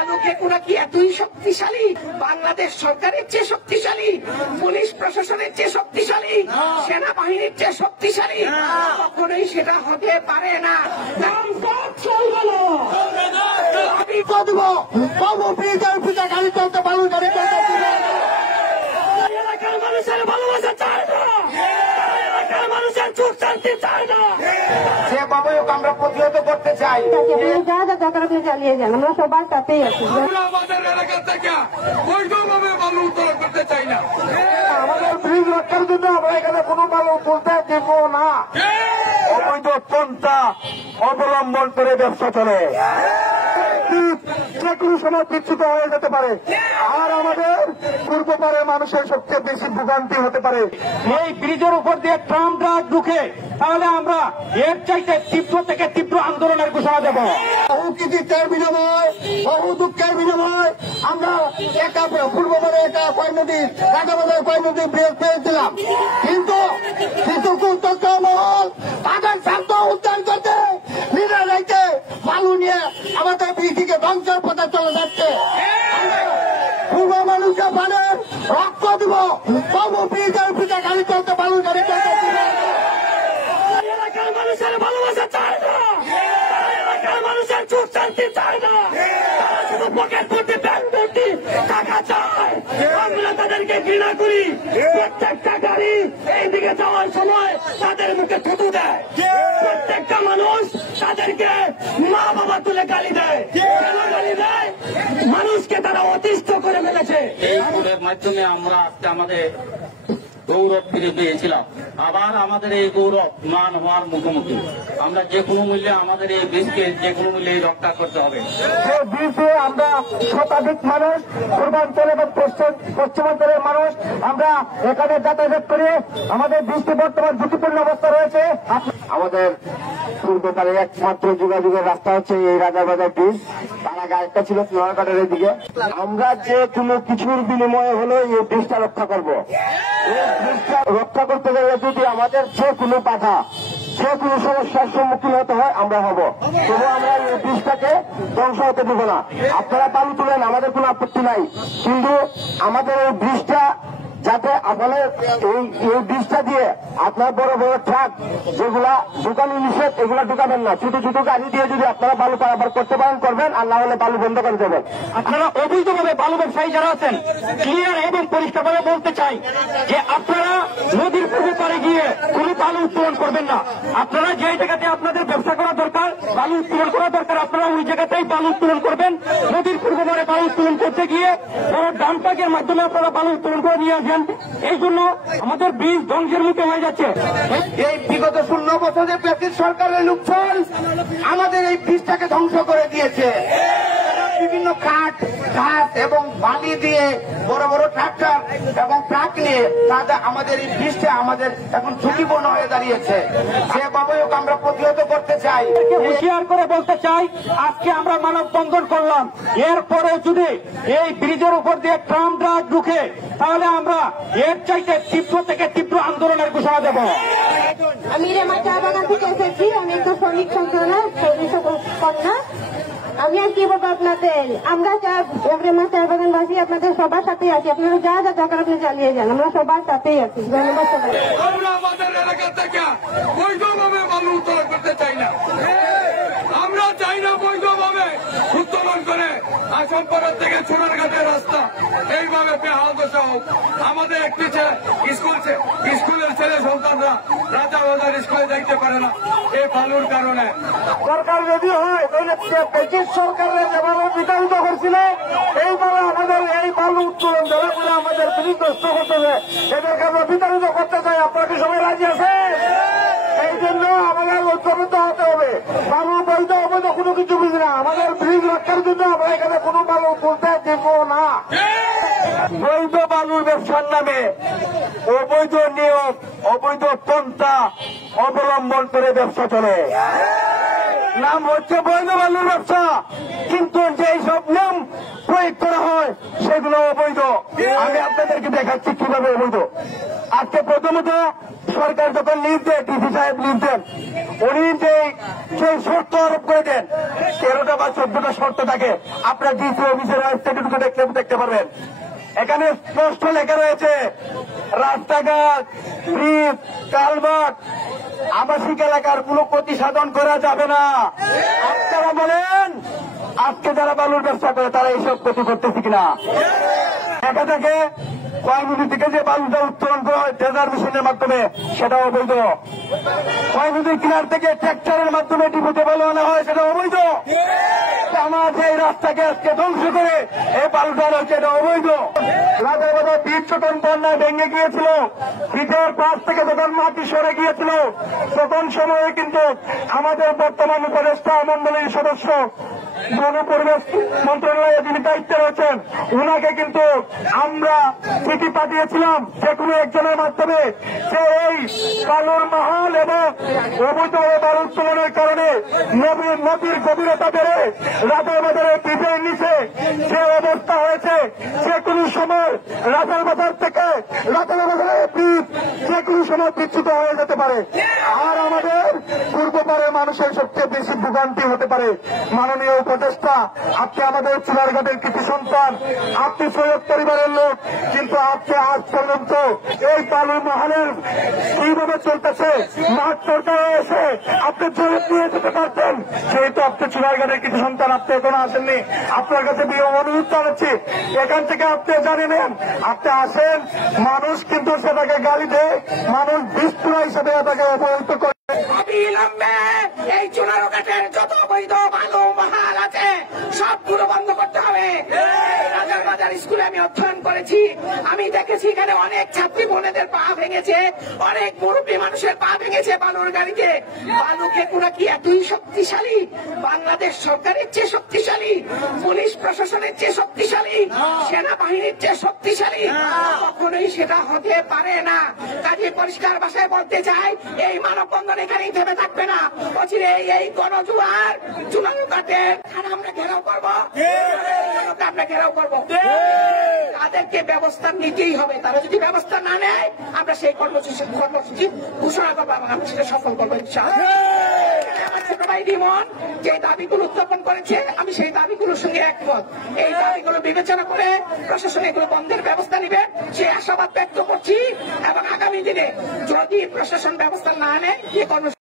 বালু কেকুরা কি এতই শক্তিশালী? বাংলাদেশ সরকারের চেয়ে শক্তিশালী, পুলিশ প্রশাসনের চেয়ে শক্তিশালী, সেনাবাহিনীর চেয়ে শক্তিশালী? কখনোই সেটা হতে পারে না। আমি করবো পিতা গাড়ি চলতে বালু গাড়ি চলতে এলাকার মানুষের ভালোবাসা চায় না, এলাকার মানুষের সুখ শান্তি চায় না। সেভাবে আমরা প্রতিহত করতে চাই। যা যা দরকার আপনি চালিয়ে যান, আমরা সবার সাথেই আছি। আমরা আমাদের এলাকা থেকে বৈধভাবে বালু উত্তোলন করতে চাই না। আমাদের ব্রিজ রক্ষার জন্য আমরা এখানে কোনো বালু তুলতে দেব না। অবৈধ পন্থা অবলম্বন করে ব্যবসা চলে, যে কোনো সময় বিচ্যুত হয়ে যেতে পারে, আর আমাদের পূর্ব পারের মানুষের সবচেয়ে বেশি ভোগান্তি হতে পারে। এই ব্রিজের উপর দিয়ে ট্রাম ট্রাক ঢুকে, তাহলে আমরা এর চাইতে তীব্র থেকে তীব্র আন্দোলনের ঘোষণা দেব। বহু কৃতিত্বের বিনিময়, বহু দুঃখের বিনিময় আমরা একা পূর্ব পারে একা কয় নদী ঢাকাবাজার কয় নদী ব্রিজ পেয়েছিলাম, কিন্তু কিছু কুতর্ক মহল তাদের স্বার্থ উদ্যান করতে নিজের রাইতে বালু নিয়ে আমাদের ব্রিজটিকে ধ্বংসের পথে চলে যাচ্ছে। পূর্ব মানুষকে মানে রক্ত দিব, তবু ব্রিজের পিঠে গাড়ি চলতে বালু গাড়ি চলতে এলাকার মানুষের ভালোবাসা চায় না, এলাকার মানুষের সুখ শান্তি চায় না। তারা শুধু পকেট ভর্তি ব্যাংক ভর্তি টাকা চায়। আমরা তাদেরকে ঘৃণা করি। প্রত্যেকটা গাড়ি এইদিকে যাওয়ার সময় তাদের মুখে থুতু দেয়। প্রত্যেকটা মানুষ তাদেরকে মা বাবা তুলে গালি দেয়। কেন গালি দেয়? মানুষকে তারা অতিষ্ঠ করে ফেলেছে। এই ভোটের মাধ্যমে আমরা আজকে আমাদের গৌরব ফিরে পেয়েছিলাম। আবার আমাদের এই গৌরব মান হওয়ার মুখোমুখি। আমরা যে কোনো মূল্যে আমাদের এই দেশকে যে কোনো মূল্যে রক্ষা করতে হবে। যে ব্রিজে আমরা শতাধিক মানুষ পূর্বাঞ্চল এবং পশ্চিমাঞ্চলের মানুষ আমরা এখানে যাতায়াত করি। আমাদের ব্রিজটি বর্তমান ঝুঁকিপূর্ণ অবস্থা রয়েছে। আমাদের পূর্বকালে একমাত্র যোগাযোগের রাস্তা হচ্ছে এই রাজারবাজার ব্রিজ, তার আগে আরেকটা ছিল নোয়াঘাটের দিকে। আমরা যে কোনো কিছুর বিনিময়ে হলো এই ব্রিজটা রক্ষা করব। এই ব্রিজটা রক্ষা করতে গেলে যদি আমাদের যে কোনো বাধা, যে কোনো সমস্যার সম্মুখীন হতে হয় আমরা হব, তবু আমরা এই ব্রিজটাকে ধ্বংস হতে দেব না। আপনারা বালু তুলেন, আমাদের কোনো আপত্তি নাই, কিন্তু আমাদের এই ব্রিজটা যাতে আপনার এই ব্রিজটা দিয়ে আপনার বড় বড় ট্রাক যেগুলা ঢুকানো নিষেধ, এগুলা ঢুকাবেন না। ছোট ছোট গাড়ি দিয়ে যদি আপনারা বালু পারাপার করতে পারেন করবেন, আর না হলে বালু বন্ধ করে দেবেন। আপনারা অবৈধভাবে বালু ব্যবসায়ী যারা আছেন, ক্লিয়ার এবং পরিষ্কারভাবে বলতে চাই যে আপনারা নদীর পূর্ব পারে গিয়ে কোনো বালু উত্তোলন করবেন না। আপনারা যে জায়গাতে আপনাদের ব্যবসা করা দরকার, বালু উত্তোলন করা দরকার, আপনারা ওই জায়গাতেই বালু উত্তোলন করবেন। নদীর পূর্ব পারে বালু উত্তোলন করতে গিয়ে বড় ডাম্পাকের মাধ্যমে আপনারা বালু উত্তোলন করে নিয়ে আসবেন। এই জন্য আমাদের ব্রিজ ধ্বংসের মুখে হয়ে যাচ্ছে। এই বিগত 16 বছরে ব্রিটিশ সরকারের লোকজন আমাদের এই ব্রিজটাকে ধ্বংস করে দিয়েছে। বিভিন্ন কাঠ, ঘাস এবং বালি দিয়ে বড় বড় ট্রাক্টর এবং ট্রাক নিয়ে তাদের আমাদের এই ব্রিজটা আমাদের এখন ঝুঁকিপূর্ণ হয়ে দাঁড়িয়েছে। সেভাবে আমরা প্রতিহত করতে চাই। হুঁশিয়ার করে বলতে চাই, আজকে আমরা মানববন্ধন করলাম, এরপরে যদি এই ব্রিজের উপর দিয়ে ট্রাম ট্রাক ঢুকে, তাহলে আমরা এর চাইতে তীব্র থেকে তীব্র আন্দোলনের ঘোষণা দেব। আমি রেমা চা বাগান থেকে এসেছি। আমি একটু শ্রমিক সন্তানা, কন্যা। আমি আর কি বলবো আপনাদের, আমরা রেমা চা বাগানবাসী আপনাদের সবার সাথেই আছি। আপনারা যা যা দরকার আপনি চালিয়ে যান, আমরা সবার সাথেই আছি। ধন্যবাদ সবাই। আমরা আমাদের এলাকা থেকে বৈধভাবে বালু উত্তোলন করতে চাই না। আমরা চাই না বৈধভাবে উত্তোলন করে আসমপাড়া থেকে চুনারঘাটের রাস্তা এইভাবে বেহাল দশা হোক। আমাদের একটি স্কুলের ছেলে সন্তানরা রাজাবাজার স্কুলে যাইতে পারে না এই বালুর কারণে। সরকার যদি হয় তাহলে ব্রিটিশ সরকারের যেভাবে বিতাড়িত করছিল, এইভাবে আমাদের এই বালু উত্তোলন যারা করে আমাদের বিধ্বস্ত করতে হবে, এদেরকে আমরা বিতাড়িত করতে চাই। আপনারা কি সবাই রাজি আছে? এই জন্য আমাদের ঐক্যবদ্ধ হতে হবে। বালু বৈধ অবৈধ কোনো কিছু বুঝি না। আমাদের ব্রিজ রক্ষার জন্য আমরা এখানে কোনো বালু তুলতে দেব না। বৈধ বালুর ব্যবসার নামে অবৈধ নিয়ম, অবৈধ পন্থা অবলম্বন করে ব্যবসা চলে। নাম হচ্ছে বৈধ বালুর ব্যবসা, কিন্তু যেই সব নিয়ম প্রয়োগ করা হয় সেগুলো অবৈধ। আমি আপনাদেরকে দেখাচ্ছি কিভাবে অবৈধ। আজকে প্রথমত সরকার যখন লিভ দেয়, ডিসি সাহেব লিভ দেন, উনি যে শর্ত আরোপ করে দেন 13টা বা 14টা শর্ত থাকে, আপনার ডিসি অফিসের ওয়েবসাইটে দেখতে পারবেন। এখানে স্পষ্ট লেখা রয়েছে রাস্তাঘাট, ব্রিজ, কালভার্ট, আবাসিক এলাকার কোনো ক্ষতি সাধন করা যাবে না। আপনারা বলেন আজকে যারা বালুর ব্যবসা করে তারা এইসব ক্ষতি করতেছে কিনা? দেখা থাকে কয়নদী থেকে যে বালুটা উত্তোলন করা হয় ট্রেজার মেশিনের মাধ্যমে, সেটা অবৈধ। কয়নদীর কিনার থেকে ট্রাক্টরের মাধ্যমে ডিপুতে বালু আনা হয়, সেটা অবৈধ। আমার এই রাস্তাকে আজকে ধ্বংস করে এই বালুটা রয়েছে, এটা অবৈধ। রাতের বেলা বীজ যখন বন্যায় ভেঙে গিয়েছিল, ভিটের পাশ থেকে যখন মাটি সরে গিয়েছিল, তখন সময়ে কিন্তু আমাদের বর্তমান উপদেষ্টা মন্ডলীর সদস্য বন পরিবেশ মন্ত্রণালয়ে যিনি দায়িত্বে রয়েছেন, উনাকে কিন্তু আমরা চিঠি পাঠিয়েছিলাম যে কোনো একজনের মাধ্যমে, যে এই বালুর মহাল এবং অবৈধভাবে বালু উত্তোলনের কারণে নদীর গভীরতা বেড়ে রাতের বাজারে ব্রিজের নিচে যে অবস্থা হয়েছে, যে কোনো সময় রাতের বাজার থেকে রাতের বাজারে ব্রিজ যে কোনো সময় বিচ্যুত হয়ে যেতে পারে। আর আমাদের পূর্ব পাড়ের মানুষের সবচেয়ে বেশি ভোগান্তি হতে পারে। মাননীয় উপদেষ্টা, আপনি আমাদের চুনারঘাটের কৃতি সন্তান, আপনি সৈয়দ পরিবারের লোক, কিন্তু আপনি আজ পর্যন্ত এই বালু মহালের কিভাবে চলতেছে মাঠ সরকারে এসে আপনি জবাব নিয়ে যেতে পারতেন। যেহেতু আপনি চুনারঘাটের কৃতি সন্তান, আপনি এখনো আসেননি, আপনার কাছে অনুরোধ জানাচ্ছি এখান থেকে আপনি জানে নেন, আপনি আসেন। মানুষ কিন্তু সেটাকে গালি দেয়, মানুষ বিস্ফোরা হিসেবে এটাকে অবহিত করে। অবিলম্বে এই চুনারঘাটের যত বৈধ বালু মহাল আছে সবগুলো বন্ধ করতে হবে। রাজার বাজার স্কুলে আমি অধ্যয়ন করেছি, আমি দেখেছি এখানে অনেক ছাত্রী বোনেদের পা ভেঙেছে, অনেক মুরব্বী মানুষের পা ভেঙেছে বালুর গাড়িতে। বালুকে পুরা কি এতই শক্তিশালী? বাংলাদেশ সরকারের চেয়ে শক্তিশালী, পুলিশ প্রশাসনের চেয়ে শক্তিশালী, সেনাবাহিনীর চেয়ে শক্তিশালী? কখনোই সেটা হতে পারে না। কাজে পরিষ্কার ভাষায় বলতে চাই, এই মানববন্ধন এখানেই থেমে থাকবে না। অচিরে এই গণজোয়ার চুনারঘাটের আমরা ঘেরাও করবো, আমরা ঘেরাও করবো। তাদেরকে ব্যবস্থা নিতেই হবে। তারা যদি ব্যবস্থা না নেয়, আমরা সেই কর্মসূচি ঘোষণা করবো এবং আমরা সেটা সফল করবো ইনশাআল্লাহ। আমার ছোট ভাই রিমন যে দাবিগুলো উত্থাপন করেছে, আমি সেই দাবিগুলোর সঙ্গে একমত। এই দাবিগুলো বিবেচনা করে প্রশাসন এগুলো বন্ধের ব্যবস্থা নেবে, সে আশাবাদ ব্যক্ত করছি। এবং আগামী দিনে যদি প্রশাসন ব্যবস্থা না নেয়, যে কর্মসূচি